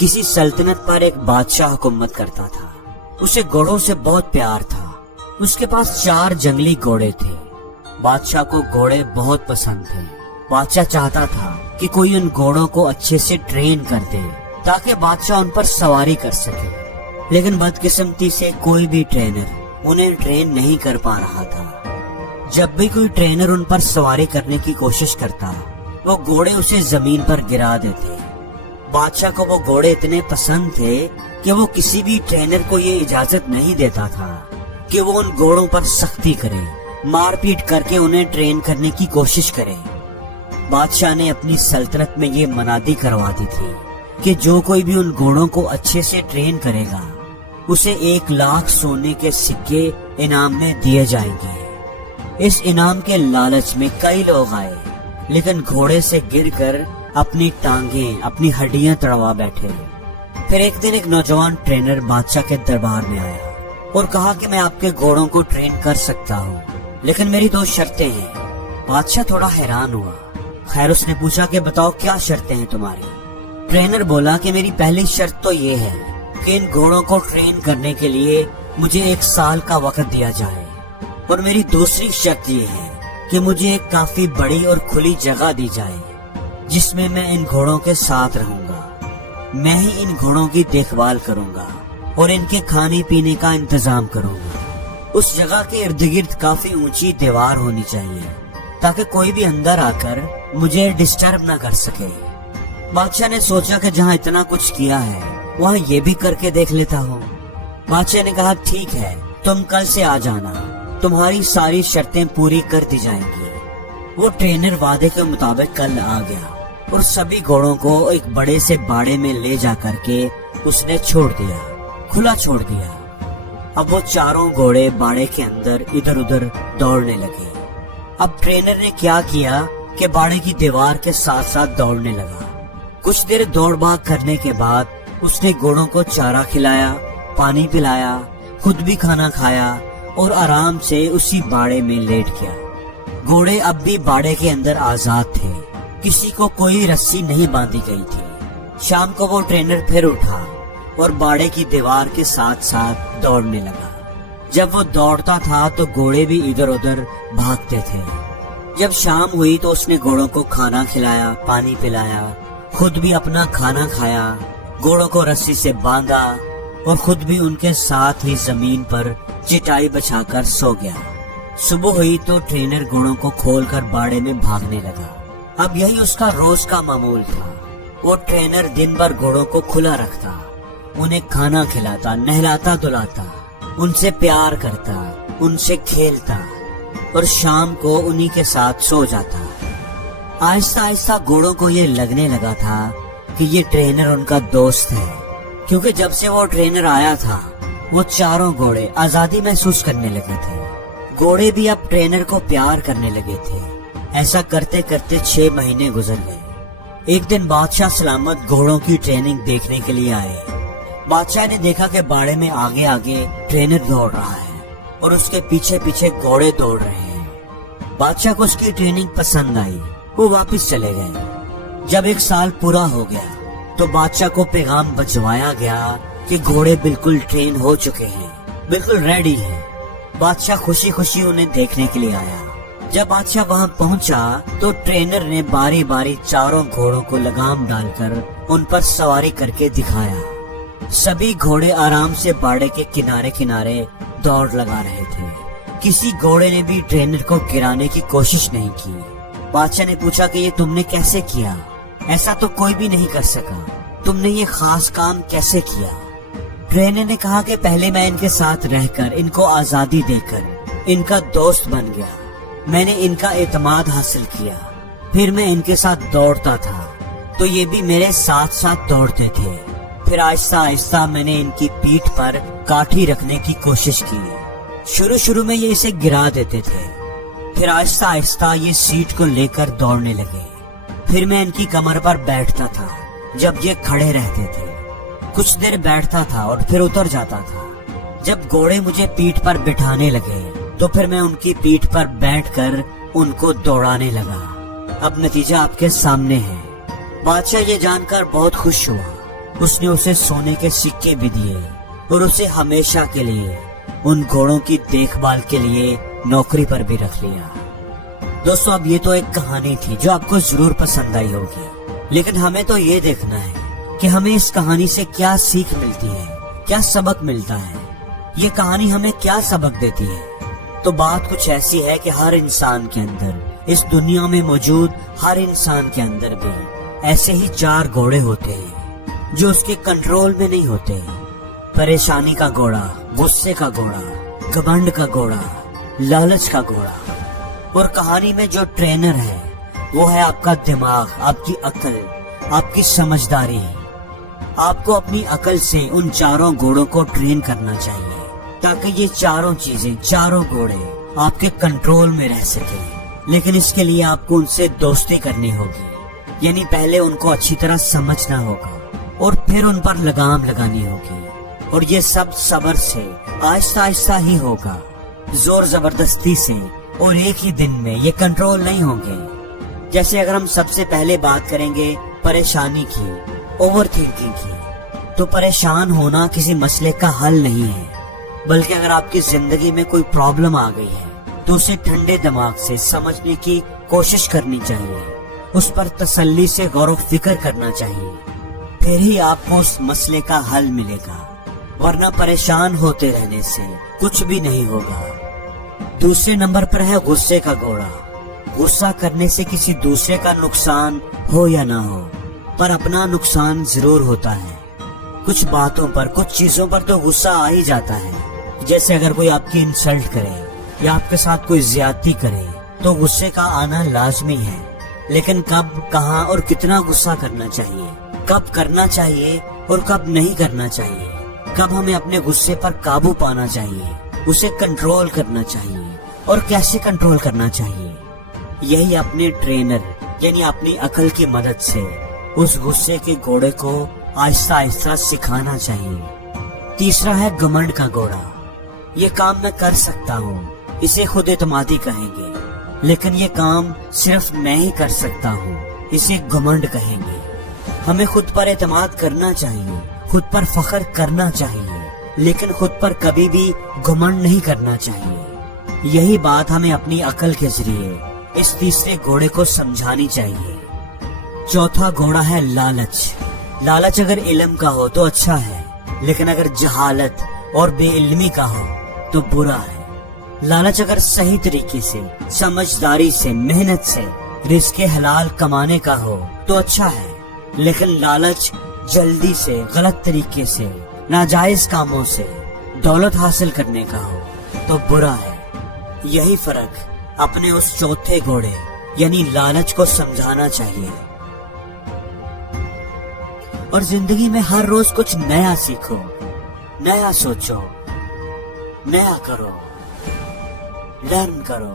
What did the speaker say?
किसी सल्तनत पर एक बादशाह हुकूमत करता था। उसे घोड़ों से बहुत प्यार था। उसके पास 4 जंगली घोड़े थे। बादशाह को घोड़े बहुत पसंद थे। बादशाह चाहता था कि कोई उन घोड़ों को अच्छे से ट्रेन कर दे ताकि बादशाह उन पर सवारी कर सके, लेकिन बदकिस्मती से कोई भी ट्रेनर उन्हें ट्रेन नहीं कर पा रहा था। जब भी कोई ट्रेनर उन पर सवारी करने की कोशिश करता, वो घोड़े उसे जमीन पर गिरा देते। बादशाह को वो घोड़े इतने पसंद थे कि वो किसी भी ट्रेनर को ये इजाजत नहीं देता था कि वो उन घोड़ों पर सख्ती करे, मारपीट करके उन्हें ट्रेन करने की कोशिश करे। बादशाह ने अपनी सल्तनत में ये मनादी करवा दी थी कि जो कोई भी उन घोड़ों को अच्छे से ट्रेन करेगा, उसे 1 लाख सोने के सिक्के इनाम में दिए जाएंगे। इस इनाम के लालच में कई लोग आए, लेकिन घोड़े से गिरकर अपनी टांगें, अपनी हड्डियां तड़वा बैठे। फिर एक दिन एक नौजवान ट्रेनर बादशाह के दरबार में आया और कहा कि मैं आपके घोड़ों को ट्रेन कर सकता हूँ, लेकिन मेरी 2 शर्तें हैं। बादशाह थोड़ा हैरान हुआ। खैर, उसने पूछा कि बताओ क्या शर्तें हैं तुम्हारी। ट्रेनर बोला कि मेरी पहली शर्त तो ये है कि इन घोड़ों को ट्रेन करने के लिए मुझे 1 साल का वक्त दिया जाए, और मेरी दूसरी शर्त ये है कि मुझे एक काफी बड़ी और खुली जगह दी जाए जिसमें मैं इन घोड़ों के साथ रहूंगा। मैं ही इन घोड़ों की देखभाल करूंगा और इनके खाने पीने का इंतजाम करूंगा। उस जगह के इर्द गिर्द काफी ऊंची दीवार होनी चाहिए ताकि कोई भी अंदर आकर मुझे डिस्टर्ब ना कर सके। बादशाह ने सोचा कि जहाँ इतना कुछ किया है वहाँ ये भी करके देख लेता हूँ। बादशाह ने कहा ठीक है, तुम कल से आ जाना, तुम्हारी सारी शर्तें पूरी कर दी जाएंगी। वो ट्रेनर वादे के मुताबिक कल आ गया और सभी घोड़ों को एक बड़े से बाड़े में ले जा करके उसने छोड़ दिया, खुला छोड़ दिया। अब वो चारों घोड़े बाड़े के अंदर इधर उधर दौड़ने लगे। अब ट्रेनर ने क्या किया कि बाड़े की दीवार के साथ साथ दौड़ने लगा। कुछ देर दौड़ भाग करने के बाद उसने घोड़ों को चारा खिलाया, पानी पिलाया, खुद भी खाना खाया और आराम से उसी बाड़े में लेट गया। घोड़े अब भी बाड़े के अंदर आजाद थे, किसी को कोई रस्सी नहीं बांधी गई थी। शाम को वो ट्रेनर फिर उठा और बाड़े की दीवार के साथ साथ दौड़ने लगा। जब वो दौड़ता था तो घोड़े भी इधर उधर भागते थे। जब शाम हुई तो उसने घोड़ों को खाना खिलाया, पानी पिलाया, खुद भी अपना खाना खाया, घोड़ों को रस्सी से बांधा और खुद भी उनके साथ ही जमीन पर चटाई बिछाकर सो गया। सुबह हुई तो ट्रेनर घोड़ों को खोलकर बाड़े में भागने लगा। अब यही उसका रोज का मामूल था। वो ट्रेनर दिन भर घोड़ों को खुला रखता, उन्हें खाना खिलाता, नहलाता धुलाता, उनसे प्यार करता, उनसे खेलता और शाम को उन्हीं के साथ सो जाता। आहिस्ता आहिस्ता घोड़ों को ये लगने लगा था कि ये ट्रेनर उनका दोस्त है, क्योंकि जब से वो ट्रेनर आया था वो चारों घोड़े आजादी महसूस करने लगे थे। घोड़े भी अब ट्रेनर को प्यार करने लगे थे। ऐसा करते करते 6 महीने गुजर गए। एक दिन बादशाह सलामत घोड़ों की ट्रेनिंग देखने के लिए आए। बादशाह ने देखा कि बाड़े में आगे आगे ट्रेनर दौड़ रहा है और उसके पीछे पीछे घोड़े दौड़ रहे हैं। बादशाह को उसकी ट्रेनिंग पसंद आई, वो वापस चले गए। जब 1 साल पूरा हो गया तो बादशाह को पैगाम भिजवाया गया कि घोड़े बिल्कुल ट्रेन हो चुके हैं, बिल्कुल रेडी हैं। बादशाह खुशी खुशी उन्हें देखने के लिए आया। जब बादशाह वहां पहुंचा तो ट्रेनर ने बारी बारी चारों घोड़ों को लगाम डालकर उन पर सवारी करके दिखाया। सभी घोड़े आराम से बाड़े के किनारे किनारे दौड़ लगा रहे थे। किसी घोड़े ने भी ट्रेनर को गिराने की कोशिश नहीं की। बादशाह ने पूछा कि ये तुमने कैसे किया? ऐसा तो कोई भी नहीं कर सका, तुमने ये खास काम कैसे किया? ट्रेनर ने कहा कि पहले मैं इनके साथ रहकर, इनको आजादी देकर इनका दोस्त बन गया। मैंने इनका एतमाद हासिल किया, फिर मैं इनके साथ दौड़ता था तो ये भी मेरे साथ साथ दौड़ते थे। फिर आहिस्ता आहिस्ता मैंने इनकी पीठ पर काठी रखने की कोशिश की। शुरू शुरू में ये इसे गिरा देते थे, फिर आहिस्ता आहिस्ता ये सीट को लेकर दौड़ने लगे। फिर मैं इनकी कमर पर बैठता था जब ये खड़े रहते थे। कुछ देर बैठता था और फिर उतर जाता था। जब घोड़े मुझे पीठ पर बिठाने लगे तो फिर मैं उनकी पीठ पर बैठकर उनको दौड़ाने लगा। अब नतीजा आपके सामने है। बादशाह ये जानकर बहुत खुश हुआ उसने उसे सोने के सिक्के भी दिए और उसे हमेशा के लिए उन घोड़ों की देखभाल के लिए नौकरी पर भी रख लिया। दोस्तों, अब ये तो एक कहानी थी जो आपको जरूर पसंद आई होगी, लेकिन हमें तो ये देखना है कि हमें इस कहानी से क्या सीख मिलती है, क्या सबक मिलता है, ये कहानी हमें क्या सबक देती है। तो बात कुछ ऐसी है कि हर इंसान के अंदर, इस दुनिया में मौजूद हर इंसान के अंदर भी ऐसे ही 4 घोड़े होते हैं जो उसके कंट्रोल में नहीं होते। परेशानी का घोड़ा, गुस्से का घोड़ा, घमंड का घोड़ा, लालच का घोड़ा। और कहानी में जो ट्रेनर है वो है आपका दिमाग, आपकी अकल, आपकी समझदारी। आपको अपनी अकल से उन 4 घोड़ों को ट्रेन करना चाहिए ताकि ये 4 चीजें, 4 घोड़े आपके कंट्रोल में रह सके। लेकिन इसके लिए आपको उनसे दोस्ती करनी होगी, यानी पहले उनको अच्छी तरह समझना होगा और फिर उन पर लगाम लगानी होगी। और ये सब सब्र से, आहिस्ता आहिस्ता ही होगा। जोर जबरदस्ती से और एक ही दिन में ये कंट्रोल नहीं होंगे। जैसे अगर हम सबसे पहले बात करेंगे परेशानी की, ओवर थिंकिंग की, तो परेशान होना किसी मसले का हल नहीं है, बल्कि अगर आपकी जिंदगी में कोई प्रॉब्लम आ गई है तो उसे ठंडे दिमाग से समझने की कोशिश करनी चाहिए, उस पर तसल्ली से गौर फिक्र करना चाहिए, फिर ही आपको उस मसले का हल मिलेगा। वरना परेशान होते रहने से कुछ भी नहीं होगा। दूसरे नंबर पर है गुस्से का घोड़ा। गुस्सा करने से किसी दूसरे का नुकसान हो या ना हो, पर अपना नुकसान जरूर होता है। कुछ बातों पर, कुछ चीजों पर तो गुस्सा आ ही जाता है। जैसे अगर कोई आपकी इंसल्ट करे या आपके साथ कोई ज्यादती करे तो गुस्से का आना लाजमी है। लेकिन कब, कहां और कितना गुस्सा करना चाहिए, कब करना चाहिए और कब नहीं करना चाहिए, कब हमें अपने गुस्से पर काबू पाना चाहिए, उसे कंट्रोल करना चाहिए और कैसे कंट्रोल करना चाहिए, यही अपने ट्रेनर यानी अपनी अकल की मदद से उस गुस्से के घोड़े को आहिस्ता आहिस्ता सिखाना चाहिए। तीसरा है घमंड का घोड़ा। ये काम मैं कर सकता हूँ, इसे खुद एतमादी कहेंगे। लेकिन ये काम सिर्फ मैं ही कर सकता हूँ, इसे घमंड कहेंगे। हमें खुद पर एतमाद करना चाहिए, खुद पर फख्र करना चाहिए, लेकिन खुद पर कभी भी घमंड नहीं करना चाहिए। यही बात हमें अपनी अकल के जरिए इस तीसरे घोड़े को समझानी चाहिए। चौथा घोड़ा है लालच। लालच अगर इल्म का हो तो अच्छा है, लेकिन अगर जहालत और बेइल्मी का हो तो बुरा है। लालच अगर सही तरीके से, समझदारी से, मेहनत से रिज़्क़ हलाल कमाने का हो तो अच्छा है, लेकिन लालच जल्दी से, गलत तरीके से, नाजायज कामों से दौलत हासिल करने का हो तो बुरा है। यही फर्क अपने उस चौथे घोड़े यानी लालच को समझाना चाहिए। और जिंदगी में हर रोज कुछ नया सीखो, नया सोचो, नया करो, लर्न करो।